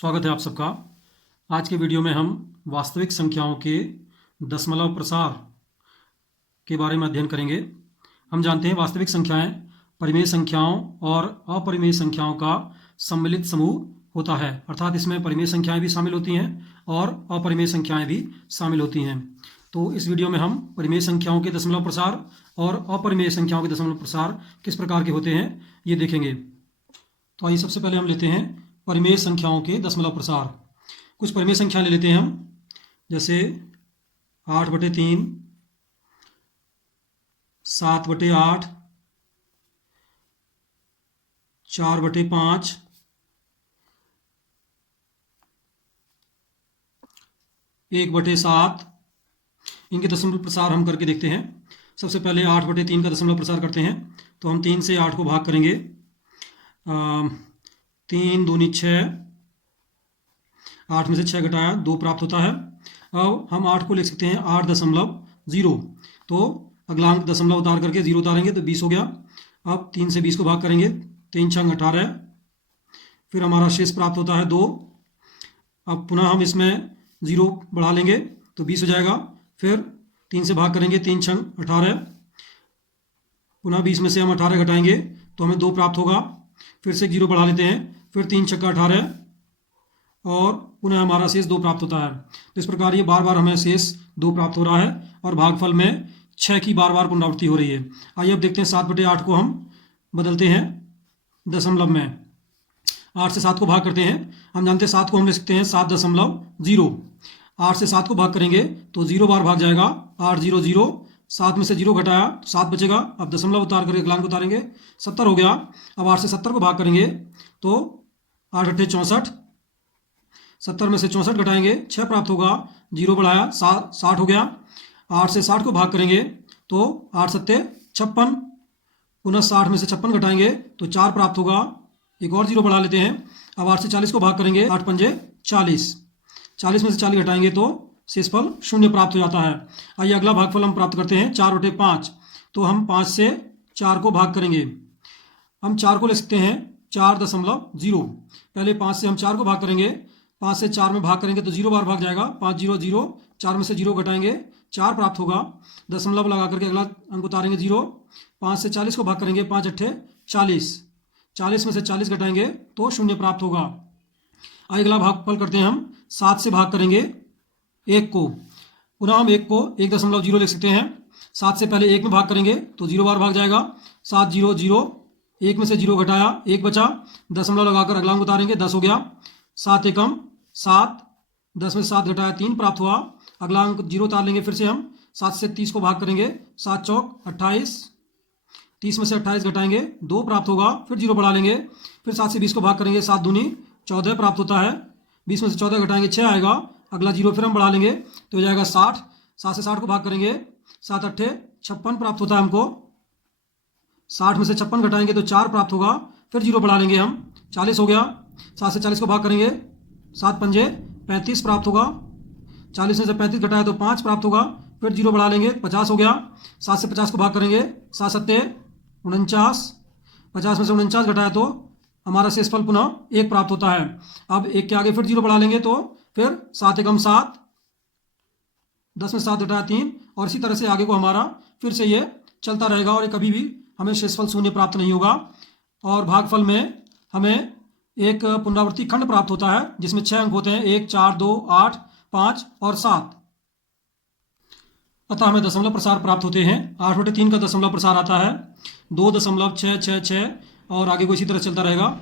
स्वागत है आप सबका। आज के वीडियो में हम वास्तविक संख्याओं के दशमलव प्रसार के बारे में अध्ययन करेंगे। हम जानते हैं वास्तविक संख्याएं परिमेय संख्याओं और अपरिमेय संख्याओं का सम्मिलित समूह होता है, अर्थात इसमें परिमेय संख्याएं भी शामिल होती हैं और अपरिमेय संख्याएं भी शामिल होती हैं। तो इस वीडियो में हम परिमेय संख्याओं के दशमलव प्रसार और अपरिमेय संख्याओं के दशमलव प्रसार किस प्रकार के होते हैं ये देखेंगे। तो आइए सबसे पहले हम लेते हैं परिमेय संख्याओं के दशमलव प्रसार। कुछ परिमेय संख्या ले लेते हैं हम, जैसे 8/3, 7/8, 4/5, 1/7। इनके दशमलव प्रसार हम करके देखते हैं। सबसे पहले 8/3 का दशमलव प्रसार करते हैं। तो हम 3 से 8 को भाग करेंगे। 3 दूनी 6, 8 में से 6 घटाया 2 प्राप्त होता है। अब हम 8 को लिख सकते हैं 8.0। तो अगला अंक दशमलव उतार करके 0 उतारेंगे तो 20 हो गया। अब 3 से 20 को भाग करेंगे, 3 छंग 18। फिर हमारा शेष प्राप्त होता है 2। अब पुनः हम इसमें 0 बढ़ा लेंगे तो 20 हो जाएगा। फिर 3 से भाग करेंगे, 3 छंग 18। पुनः 20 में से हम 18 घटाएंगे तो हमें 2 प्राप्त होगा। फिर से 0 बढ़ा लेते हैं, फिर 3 छक्का 18 और पुनः हमारा शेष 2 प्राप्त होता है। तो इस प्रकार ये बार बार हमें शेष 2 प्राप्त हो रहा है और भागफल में 6 की बार बार पुनरावृत्ति हो रही है। आइए अब देखते हैं 7/8 को हम बदलते हैं दशमलव में। 8 से 7 को भाग करते हैं। हम जानते हैं 7 को हम लिख सकते हैं 7.0। 8 से 7 को भाग करेंगे तो 0 बार भाग जाएगा, 800। 7 में से 0 घटाया तो 7 बचेगा। अब दशमलव उतार करके अगला अंक उतारेंगे, 70 हो गया। अब 8 से 70 को भाग करेंगे तो 8 × 8 = 64। 70 में से 64 घटाएंगे, 6 प्राप्त होगा। 0 बढ़ाया 60 हो गया। 8 से 60 को भाग करेंगे तो 8 × 7 = 56। पुनः 60 में से 56 घटाएंगे तो 4 प्राप्त होगा। एक और 0 बढ़ा लेते हैं। अब 8 से 40 को भाग करेंगे, 8 × 5 = 40। 40 में से 40 घटाएंगे तो शेषफल 0 प्राप्त हो जाता है। आइए अगला भागफल हम प्राप्त करते हैं 4/5। तो हम 5 से 4 को भाग करेंगे। हम 4 को ले सकते हैं 4.0। पहले 5 से हम 4 को भाग करेंगे। 5 से 4 में भाग करेंगे तो 0 बार भाग जाएगा, 500। 4 में से 0 घटाएंगे, 4 प्राप्त होगा। दशमलव लगा करके अगला अंक उतारेंगे 0। 5 से 40 को भाग करेंगे, 5 × 8 = 40। 40 में से 40 घटाएंगे तो 0 प्राप्त होगा। आइए अगला भागफल करते हैं हम 7 से भाग करेंगे 1 को। पुनः हम 1 को 1.0 लिख सकते हैं। 7 से पहले 1 में भाग करेंगे तो 0 बार भाग जाएगा, 700। 1 में से 0 घटाया, 1 बचा। दशमलव लगाकर अगला अंक उतारेंगे, 10 हो गया। 7 एकम 7, 10 में से 7 घटाया 3 प्राप्त हुआ। अगला अंक 0 उतार लेंगे। फिर से हम 7 से 30 को भाग करेंगे, 7 चौक 28। 30 में से 28 घटाएंगे, 2 प्राप्त होगा। फिर 0 बढ़ा लेंगे। फिर 7 से 20 को भाग करेंगे, 7 दूनी 14 प्राप्त होता है। 20 में से 14 घटाएंगे, 6 आएगा। अगला 0 फिर हम बढ़ा लेंगे तो हो जाएगा 60। 7 से 60 को भाग करेंगे, 7 × 8 = 56 प्राप्त होता है हमको। 60 में से 56 घटाएंगे तो 4 प्राप्त होगा। फिर 0 बढ़ा लेंगे हम, 40 हो गया। 7 से 40 को भाग करेंगे, 7 × 5 = 35 प्राप्त होगा। 40 में से 35 घटाया तो 5 प्राप्त होगा। फिर 0 बढ़ा लेंगे, 50 हो गया। 7 से 50 को भाग करेंगे, 7 × 7 = 49। 50 में से 49 घटाया तो हमारा शेषफल पुनः 1 प्राप्त होता है। अब 1 के आगे फिर 0 बढ़ा लेंगे तो फिर 7 एकम 7। 10 में 7 घटाया 3। और इसी तरह से आगे को हमारा फिर से ये चलता रहेगा और ये कभी भी हमें शेषफल 0 प्राप्त नहीं होगा। और भागफल में हमें एक पुनरावृत्ति खंड प्राप्त होता है जिसमें 6 अंक होते हैं, 1, 4, 2, 8, 5 और 7। अतः हमें दशमलव प्रसार प्राप्त होते हैं। 8/3 का दशमलव प्रसार आता है 2.666 और आगे को इसी तरह चलता रहेगा।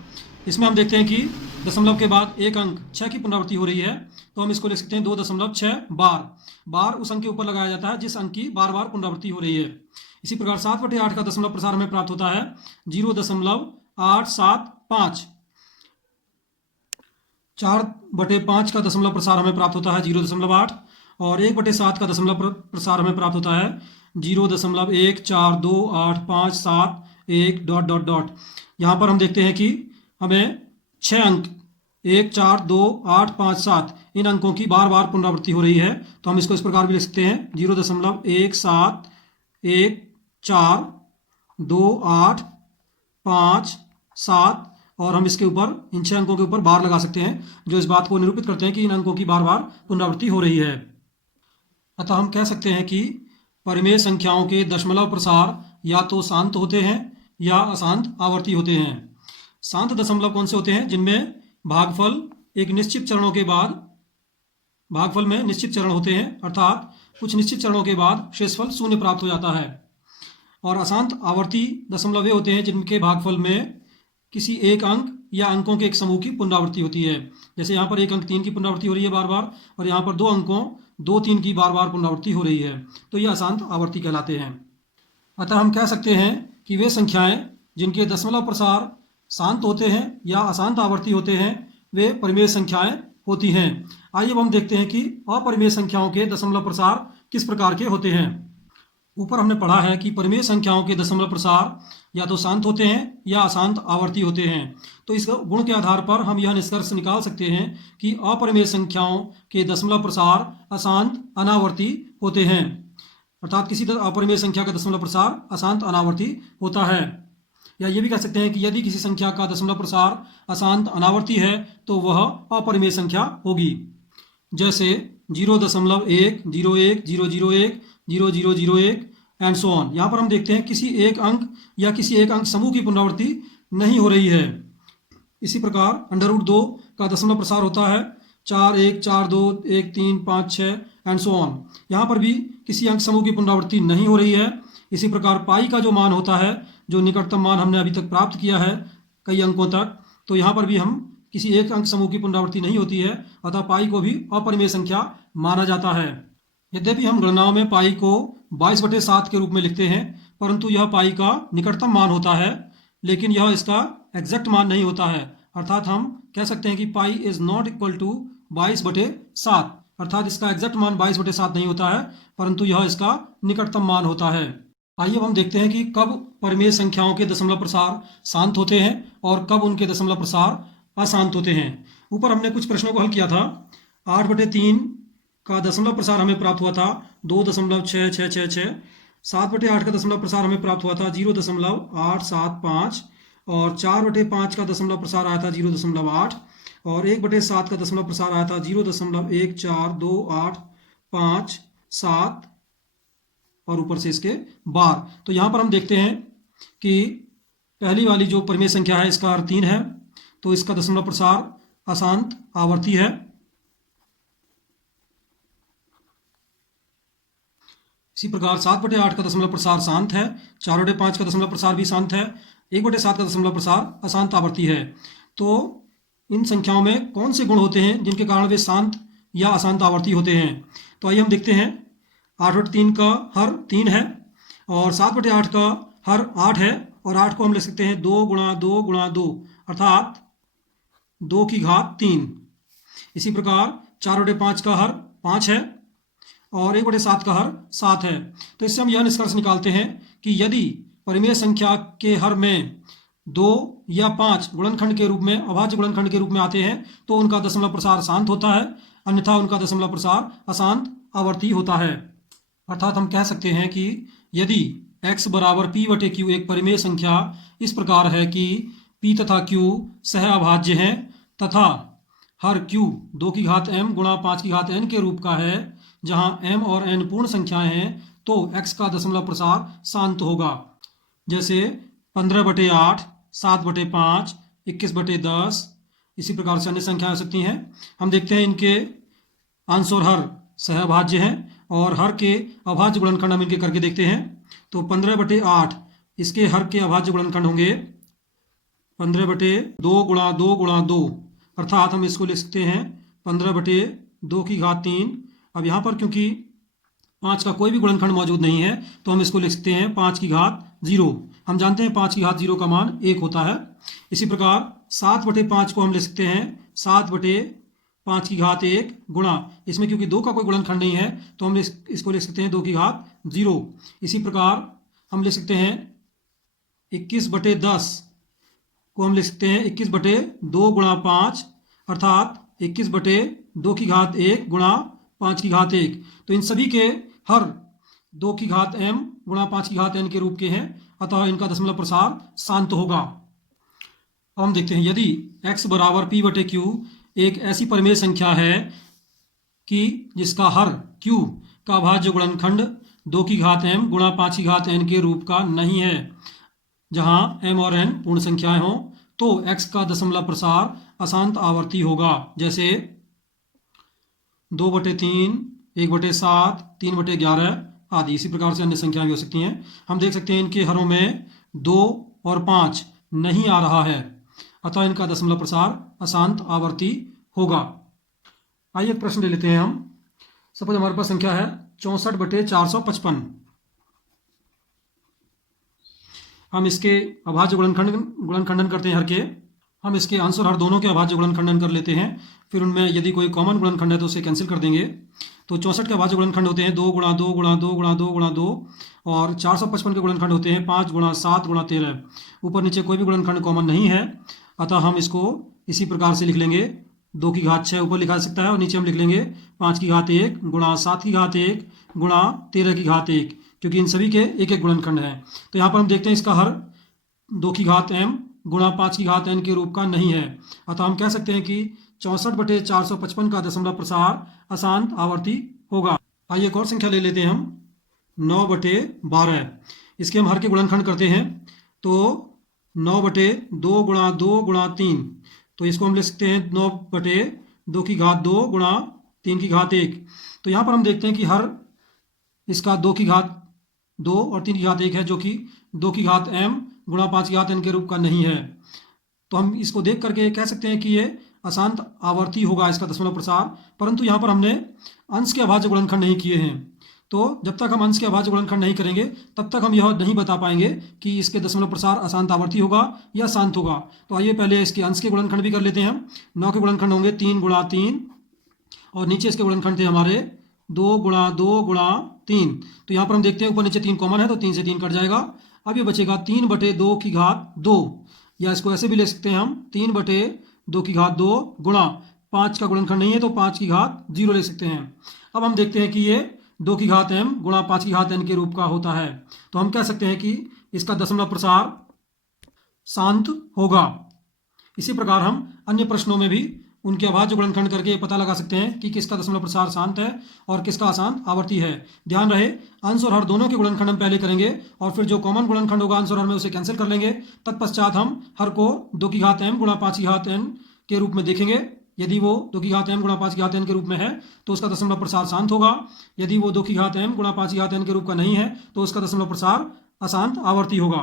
इसमें हम देखते हैं कि दशमलव के बाद एक अंक 6 की पुनरावृत्ति हो रही है तो हम इसको लिख सकते हैं 2.6 बार। बार उस अंक के ऊपर लगाया जाता है जिस अंक की बार बार पुनरावृत्ति हो रही है। इसी प्रकार 7/8 का दशमलव प्रसार हमें प्राप्त होता है 0.875। 4/5 का दशमलव प्रसार हमें प्राप्त होता है 0.8 और 1/7 का दशमलव प्रसार हमें प्राप्त होता है 0.142571 ... यहाँ पर हम देखते हैं कि हमें 6 अंक 1, 4, 2, 8, 5, 7 इन अंकों की बार बार पुनरावृत्ति हो रही है। तो हम इसको इस प्रकार भी लिख सकते हैं 0.1714 2, 8, 5, 7 और हम इसके ऊपर इन 6 अंकों के ऊपर बार लगा सकते हैं, जो इस बात को निरूपित करते हैं कि इन अंकों की बार बार पुनरावृत्ति हो रही है। अतः हम कह सकते हैं कि परिमेय संख्याओं के दशमलव प्रसार या तो शांत होते हैं या अशांत आवर्ती होते हैं। शांत दशमलव कौन से होते हैं? जिनमें भागफल एक निश्चित चरणों के बाद, भागफल में निश्चित चरण होते हैं, अर्थात कुछ निश्चित चरणों के बाद शेषफल शून्य प्राप्त हो जाता है। और अशांत आवर्ती दशमलव वे होते हैं जिनके भागफल में किसी एक अंक या अंकों के एक समूह की पुनरावृत्ति होती है। जैसे यहाँ पर एक अंक 3 की पुनरावृत्ति हो रही है बार बार, और यहाँ पर 2 अंकों 2, 3 की बार बार पुनरावृत्ति हो रही है, तो ये अशांत आवर्ती कहलाते हैं। अतः हम कह सकते हैं कि वे संख्याएं जिनके दशमलव प्रसार शांत होते हैं या अशांत आवर्ती होते हैं, वे परिमेय संख्याएं होती हैं। आइए अब हम देखते हैं कि अपरिमेय संख्याओं के दशमलव प्रसार किस प्रकार के होते हैं। ऊपर हमने पढ़ा है कि परिमेय संख्याओं के दशमलव प्रसार या तो शांत होते हैं या अशांत आवर्ती होते हैं। तो इस गुण के आधार पर हम यह निष्कर्ष निकाल सकते हैं कि अपरिमेय संख्याओं के दशमलव प्रसार अशांत अनावर्ती होते हैं, अर्थात किसी अपरिमेय संख्या का दशमलव प्रसार अशांत अनावर्ती होता है। या ये भी कह सकते हैं कि यदि किसी संख्या का दशमलव प्रसार अशांत अनावर्ती है तो वह अपरिमेय संख्या होगी। जैसे 0.1, 01, 001, 0001 एंड सो ऑन। यहाँ पर हम देखते हैं किसी एक अंक या किसी एक अंक समूह की पुनरावृत्ति नहीं हो रही है। इसी प्रकार √2 का दशमलव प्रसार होता है 4, 1, 4, 2, 1, 3, 5, 6 एंड सो ऑन। यहाँ पर भी किसी अंक समूह की पुनरावृत्ति नहीं हो रही है। इसी प्रकार पाई का जो मान होता है, जो निकटतम मान हमने अभी तक प्राप्त किया है कई अंकों तक, तो यहाँ पर भी हम किसी एक अंक समूह की पुनरावृत्ति नहीं होती है, अतः पाई को भी अपरिमेय संख्या माना जाता है। यद्यपि हम गणनाओं में पाई को 22/7 के रूप में लिखते हैं, परंतु यह पाई का निकटतम मान होता है, लेकिन यह इसका एग्जैक्ट मान नहीं होता है। अर्थात हम कह सकते हैं कि pi is not equal to 22/7, अर्थात इसका एग्जैक्ट मान 22/7 नहीं होता है, परंतु यह इसका निकटतम मान होता है। आइए अब हम देखते हैं कि कब परिमेय संख्याओं के दशमलव प्रसार शांत होते हैं और कब उनके दशमलव प्रसार अशांत होते हैं। ऊपर हमने कुछ प्रश्नों को हल किया था। 8/3 का दशमलव प्रसार हमें प्राप्त हुआ था 2.6666। 7/8 का दशमलव प्रसार हमें प्राप्त हुआ था 0.875, और 4/5 का दशमलव प्रसार आया था 0.8, और 1/7 का दशमलव प्रसार आया था 0.1428557, और ऊपर से इसके बार। तो यहाँ पर हम देखते हैं कि पहली वाली जो परिमेय संख्या है इसका अर्थ 3 है, तो इसका दशमलव प्रसार अशांत आवर्ती है। इसी प्रकार 7/8 का दशमलव प्रसार शांत है, 4/5 का दशमलव प्रसार भी शांत है, 1/7 का दशमलव प्रसार अशांत आवर्ती है। तो इन संख्याओं में कौन से गुण होते हैं जिनके कारण वे शांत या अशांत आवर्ती होते हैं? तो आइए हम देखते हैं। 8/3 का हर 3 है, और 7/8 का हर 8 है, और 8 को हम लिख सकते हैं 2 गुणा 2 गुणा 2, अर्थात 2 की घात 3। इसी प्रकार 4/5 का हर 5 है, और 1/7 का हर 7 है। तो इससे हम यह निष्कर्ष निकालते हैं कि यदि परिमेय संख्या के हर में 2 या 5 गुणनखंड के रूप में, अभाज्य गुणनखंड के रूप में आते हैं, तो उनका दशमलव प्रसार शांत होता है, अन्यथा उनका दशमलव प्रसार अशांत आवर्ती होता है। अर्थात हम कह सकते हैं कि यदि x बराबर p/q एक परिमेय संख्या इस प्रकार है कि p तथा q सह अभाज्य हैं, तथा हर q 2 की घात m गुणा 5 की घात n के रूप का है, जहां m और n पूर्ण संख्याएं हैं, तो x का दशमलव प्रसार शांत होगा। जैसे 15/8, 7/5, 21/10, इसी प्रकार से अन्य संख्याएं हो सकती हैं। हम देखते हैं इनके अंश और हर सहअभाज्य हैं, और हर के अभाज्य गुणनखंड हम इनके करके देखते हैं। तो 15/8 इसके हर के अभाज्य गुणनखंड होंगे 15/2 गुणा 2 गुणा 2, अर्थात हम इसको लिख सकते हैं 15/2 की घात 3। अब यहाँ पर क्योंकि 5 का कोई भी गुणनखंड मौजूद नहीं है, तो हम इसको लिख सकते हैं 5 की घात 0। हम जानते हैं 5 की घात 0 का मान 1 होता है। इसी प्रकार 7/5 को हम लिख सकते हैं 7/5 की घात 1 गुणा, इसमें क्योंकि 2 का कोई गुणनखंड नहीं है, तो हम इसको लिख सकते हैं 2 की घात 0। इसी प्रकार हम लिख सकते हैं 21/10 को हम लिख सकते हैं 21/2 गुणा 5, अर्थात 21/2 की घात 1 गुणा 5 की घात 1। तो इन सभी के हर 2 की घात m गुणा 5 की घात n के रूप के हैं, अतः इनका दशमलव प्रसार शांत होगा। अब हम देखते हैं यदि x बराबर p बटे q एक ऐसी परिमेय संख्या है कि जिसका हर q का अभाज्य गुणनखंड 2 की घात m गुणा 5 की घात n के रूप का नहीं है, जहां m और n पूर्ण संख्याएं हों, तो x का दशमलव प्रसार अशांत आवर्ती होगा। जैसे 2/3, 1/7, 3/11 आदि। इसी प्रकार से अन्य संख्याएं भी हो सकती हैं। हम देख सकते हैं इनके हरों में 2 और 5 नहीं आ रहा है, अतः इनका दशमलव प्रसार अशांत आवर्ती होगा। आइए एक प्रश्न ले लेते हैं हम। सपोज हमारे पास संख्या है 64/455। हम इसके अभाज्य गुणनखंडन करते हैं हर के। हम इसके अंश और हर दोनों के अभाज्य गुणनखंडन कर लेते हैं, फिर उनमें यदि कोई कॉमन गुणनखंड है तो उसे कैंसिल कर देंगे। तो 64 के अभाज्य गुणनखंड होते हैं 2 गुणा 2 गुणा 2 गुणा 2 गुणा 2, और 455 के गुणनखंड होते हैं 5 गुणा 7 गुणा 13। ऊपर नीचे कोई भी गुणनखंड कॉमन नहीं है, अतः हम इसको इसी प्रकार से लिख लेंगे। 2 की घात 6 ऊपर लिखा जा सकता है और नीचे हम लिख लेंगे 5 की घात 1 गुणा 7 की घात 1 गुणा 13 की घात 1, क्योंकि इन सभी के एक एक गुणनखंड है। तो यहाँ पर हम देखते हैं इसका हर 2 की घात m गुणा 5 की घात n के रूप का नहीं है, अतः हम कह सकते हैं कि 64/455 का दशमलव प्रसार अशांत आवर्ती होगा। आइए एक और संख्या ले लेते हैं हम 9/12। इसके हम हर के गुणनखंड करते हैं, तो 9/2 गुणा 2 गुणा 3, तो इसको हम ले सकते हैं 9/2 की घात 2 गुणा 3 की घात 1। तो यहाँ पर हम देखते हैं कि हर इसका 2 की घात 2 और 3 की घात 1 है, जो कि 2 की घात m गुणा 5 की घात n के रूप का नहीं है। तो हम इसको देख करके कह सकते हैं कि ये अशांत आवर्ती होगा इसका दशमलव प्रसार। परंतु यहाँ पर हमने अंश के अभाज्य गुणनखंड नहीं किए हैं, तो जब तक हम अंश के अभाज्य गुणनखंड नहीं करेंगे तब तक हम यह नहीं बता पाएंगे कि इसके दशमलव प्रसार अशांत आवर्ती होगा या शांत होगा। तो आइए पहले इसके अंश के गुणनखंड भी कर लेते हैं हम। 9 के गुणनखंड होंगे 3 गुणा 3, और नीचे इसके गुणनखंड थे हमारे 2 गुणा 2 गुणा 3। तो यहाँ पर हम देखते हैं ऊपर नीचे 3 कॉमन है, तो 3 से 3 कट जाएगा। अब ये बचेगा 3/2 की घात 2, या इसको ऐसे भी ले सकते हैं हम 3/2 की घात 2 गुणा 5 का गुणनखंड नहीं है तो 5 की घात 0 ले सकते हैं। अब हम देखते हैं कि ये 2 की घात m गुणा 5 की घात n के रूप का होता है, तो हम कह सकते हैं कि इसका दशमलव प्रसार शांत होगा। इसी प्रकार हम अन्य प्रश्नों में भी उनके अभाज्य गुणनखंड करके पता लगा सकते हैं कि किसका दशमलव प्रसार शांत है और किसका अशांत आवर्ती है। ध्यान रहे अंश और हर दोनों के गुणनखंड हम पहले करेंगे, और फिर जो कॉमन गुणनखंड होगा अंश और हर में उसे कैंसिल कर लेंगे। तत्पश्चात हम हर को 2 की घात m गुणा 5 की घात n के रूप में देखेंगे। यदि वो 2 की घात m गुणा 5 की घात n के रूप में है तो उसका दशमलव प्रसार शांत होगा। यदि वो 2 की घात m गुणा 5 की घात n के रूप का नहीं है तो उसका दशमलव प्रसार अशांत आवर्ती होगा।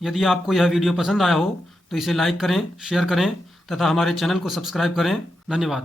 यदि आपको यह वीडियो पसंद आया हो तो इसे लाइक करें, शेयर करें तथा हमारे चैनल को सब्सक्राइब करें। धन्यवाद।